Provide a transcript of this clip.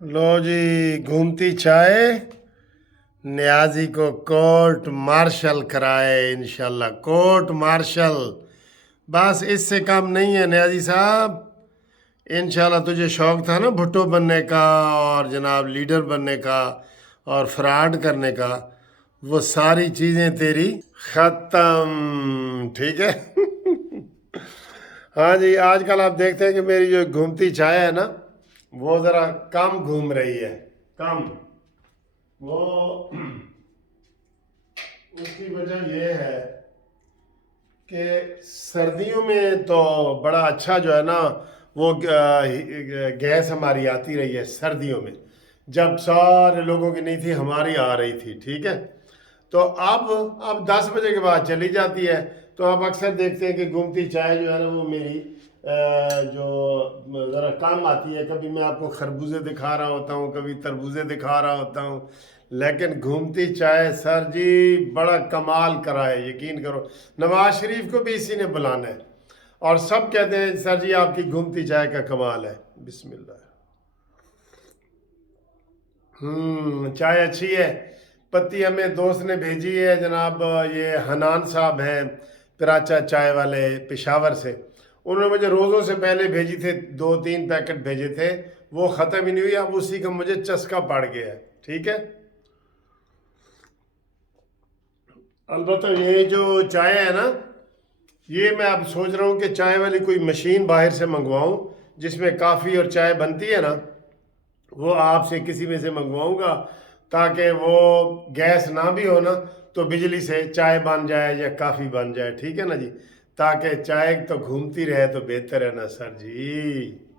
लो जी, घूमती चाय नियाजी को कोर्ट मार्शल कराए इंशाल्लाह। कोर्ट मार्शल, बस इससे कम नहीं है नियाजी साहब। इंशाल्लाह तुझे शौक था ना भुट्टो बनने का और जनाब लीडर बनने का और फ्रॉड करने का, वो सारी चीज़ें तेरी ख़त्म। ठीक है। हाँ जी, आजकल आप देखते हैं कि मेरी जो घूमती चाय है ना, वो ज़रा कम घूम रही है। कम। वो उसकी वजह ये है कि सर्दियों में तो बड़ा अच्छा जो है ना, वो गैस हमारी आती रही है सर्दियों में, जब सारे लोगों की नहीं थी हमारी आ रही थी। ठीक है। तो अब 10 बजे के बाद चली जाती है। तो आप अक्सर देखते हैं कि घूमती चाय जो है ना, वो मेरी जो ज़रा काम आती है। कभी मैं आपको खरबूजे दिखा रहा होता हूँ, कभी तरबूजे दिखा रहा होता हूँ, लेकिन घूमती चाय सर जी बड़ा कमाल करा है, यकीन करो। नवाज शरीफ को भी इसी ने बुलाना है और सब कहते हैं सर जी आपकी घूमती चाय का कमाल है। बिस्मिल्लाह। चाय अच्छी है। पत्ती हमें दोस्त ने भेजी है जनाब, ये हनान साहब हैं, कराचा चाय वाले, पेशावर से। उन्होंने मुझे रोज़ों से पहले भेजी थे, 2-3 पैकेट भेजे थे, वो ख़त्म ही नहीं हुई। अब उसी का मुझे चस्का पड़ गया है। ठीक है। अलबत्ता ये जो चाय है ना, ये मैं अब सोच रहा हूँ कि चाय वाली कोई मशीन बाहर से मंगवाऊँ, जिसमें काफ़ी और चाय बनती है ना, वो आपसे किसी में से मंगवाऊंगा, ताकि वो गैस ना भी हो ना, तो बिजली से चाय बन जाए या काफ़ी बन जाए। ठीक है ना जी, ताकि चाय तो घूमती रहे तो बेहतर है ना सर जी।